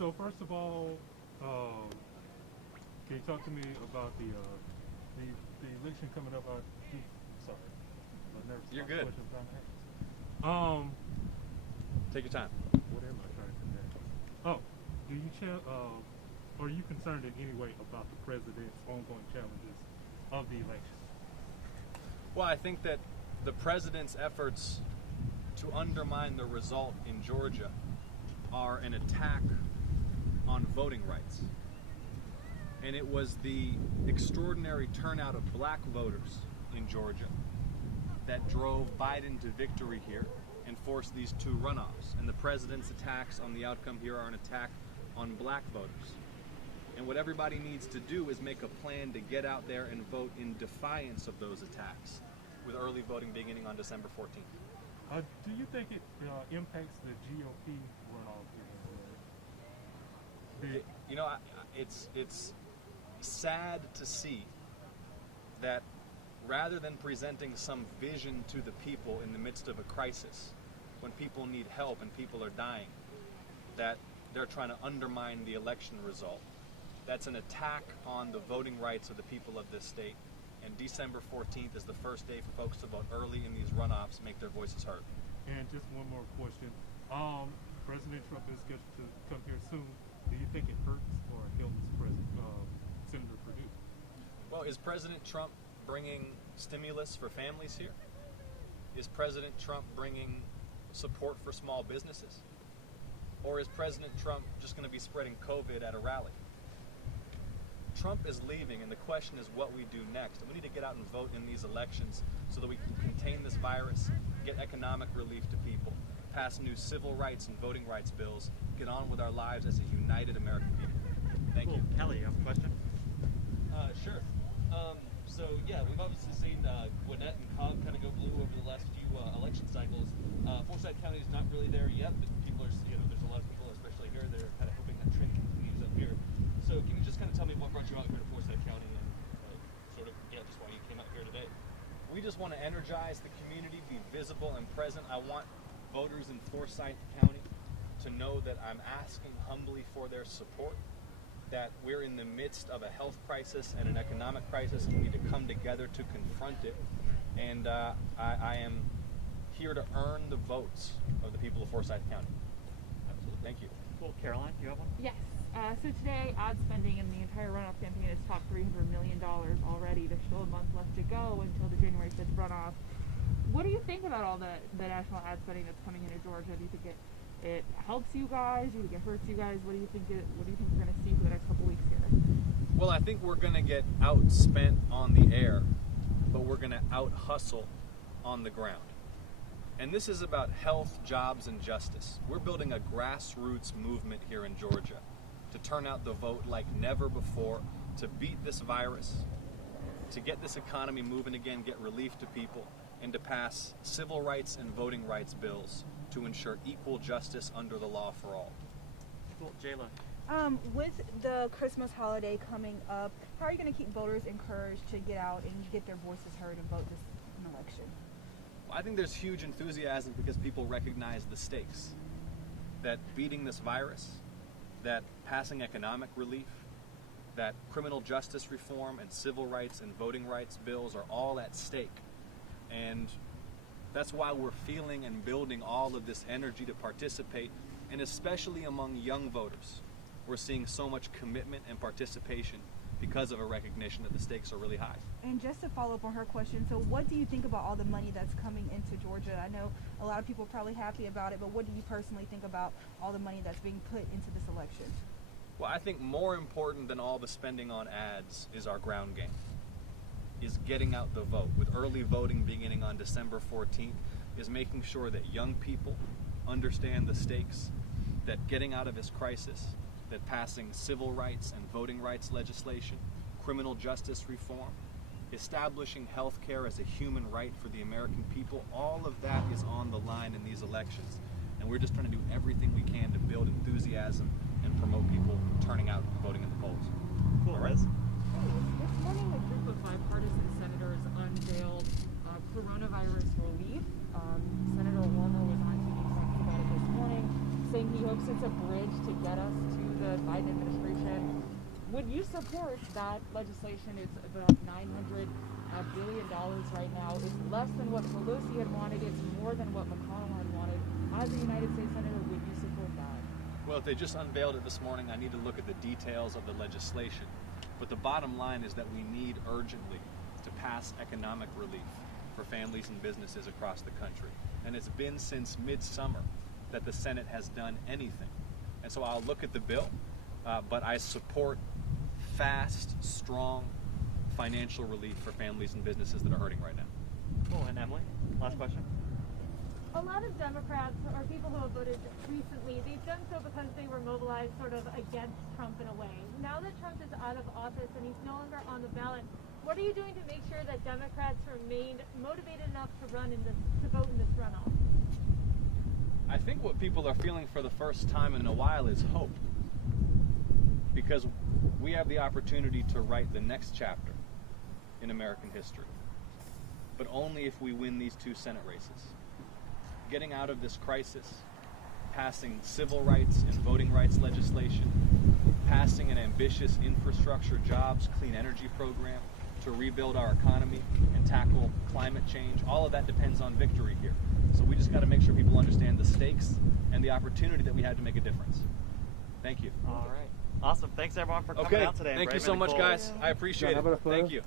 So first of all, can you talk to me about the election coming up? Sorry, I'm nervous. You're good. Take your time. What am I trying to say? Oh, do you are you concerned in any way about the president's ongoing challenges of the election? Well, I think that the president's efforts to undermine the result in Georgia are an attack on voting rights. And it was the extraordinary turnout of black voters in Georgia that drove Biden to victory here and forced these two runoffs. And the president's attacks on the outcome here are an attack on black voters. And what everybody needs to do is make a plan to get out there and vote in defiance of those attacks, with early voting beginning on December 14th. Do you think it impacts the GOP runoff? You know, it's sad to see that rather than presenting some vision to the people in the midst of a crisis, when people need help and people are dying, that they're trying to undermine the election result. That's an attack on the voting rights of the people of this state. And December 14th is the first day for folks to vote early in these runoffs, make their voices heard. And just one more question. President Trump is scheduled to come here soon. Do you think it hurts or helps Senator Perdue? Well, is President Trump bringing stimulus for families here? Is President Trump bringing support for small businesses? Or is President Trump just going to be spreading COVID at a rally? Trump is leaving, and the question is what we do next. And we need to get out and vote in these elections so that we can contain this virus, get economic relief to people, pass new civil rights and voting rights bills, get on with our lives as a united American people. Thank you. Kelly, you have a question? Sure. So yeah, we've obviously seen Gwinnett and Cobb kind of go blue over the last few election cycles. Forsyth County is not really there yet, but people are, there's a lot of people, especially here, they're kind of hoping that trend continues up here. So can you just kind of tell me what brought you out here to Forsyth County and just why you came out here today? We just want to energize the community, be visible and present. I want voters in Forsyth County to know that I'm asking humbly for their support, that we're in the midst of a health crisis and an economic crisis, and we need to come together to confront it. And I am here to earn the votes of the people of Forsyth County. Absolutely. Thank you. Cool. Caroline, do you have one? Yes. So today, ad spending in the entire runoff campaign has topped $300 million already. There's still a month left to go until the January 5th runoff. What do you think about all the national ad spending that's coming into Georgia? Do you think it helps you guys? Do you think it hurts you guys? What do you think we're going to see for the next couple weeks here? Well, I think we're going to get outspent on the air, but we're going to out-hustle on the ground. And this is about health, jobs, and justice. We're building a grassroots movement here in Georgia to turn out the vote like never before, to beat this virus, to get this economy moving again, get relief to people, and to pass civil rights and voting rights bills to ensure equal justice under the law for all. Cool. Jayla. With the Christmas holiday coming up, how are you going to keep voters encouraged to get out and get their voices heard and vote this election? Well, I think there's huge enthusiasm because people recognize the stakes. That beating this virus, that passing economic relief, that criminal justice reform and civil rights and voting rights bills are all at stake. And that's why we're feeling and building all of this energy to participate, and especially among young voters. We're seeing so much commitment and participation because of a recognition that the stakes are really high. And just to follow up on her question, so what do you think about all the money that's coming into Georgia? I know a lot of people are probably happy about it, but what do you personally think about all the money that's being put into this election? Well, I think more important than all the spending on ads is our ground game, is getting out the vote. With early voting beginning on December 14th, is making sure that young people understand the stakes, that getting out of this crisis, that passing civil rights and voting rights legislation, criminal justice reform, establishing health care as a human right for the American people, all of that is on the line in these elections. And we're just trying to do everything we can to build enthusiasm and promote people turning out and voting in the polls. Cool. All right. Liz? This morning, a group of bipartisan senators unveiled coronavirus relief. Senator Warner was on TV talking about it this morning, saying saying he hopes it's a bridge to get us to the Biden administration. Would you support that legislation? It's about $900 billion right now. It's less than what Pelosi had wanted. It's more than what McConnell had wanted. As a United States Senator, would you support that? Well, if they just unveiled it this morning, I need to look at the details of the legislation. But the bottom line is that we need urgently to pass economic relief for families and businesses across the country. And it's been since midsummer that the Senate has done anything. And so I'll look at the bill, but I support fast, strong financial relief for families and businesses that are hurting right now. Cool. And Emily, last question. A lot of Democrats or people who have voted recently, they've done so because they were mobilized sort of against Trump in a way. Now that Trump is out of office and he's no longer on the ballot, what are you doing to make sure that Democrats remain motivated enough to run in this, to vote in this runoff? I think what people are feeling for the first time in a while is hope. Because we have the opportunity to write the next chapter in American history. But only if we win these 2 Senate races. Getting out of this crisis, passing civil rights and voting rights legislation, passing an ambitious infrastructure, jobs, clean energy program to rebuild our economy and tackle climate change, all of that depends on victory here. So we just got to make sure people understand the stakes and the opportunity that we had to make a difference. Thank you. All right. Awesome. Thanks everyone for coming Okay. out today. Thank you Brave so and much, cool. guys. I appreciate it. Thank you.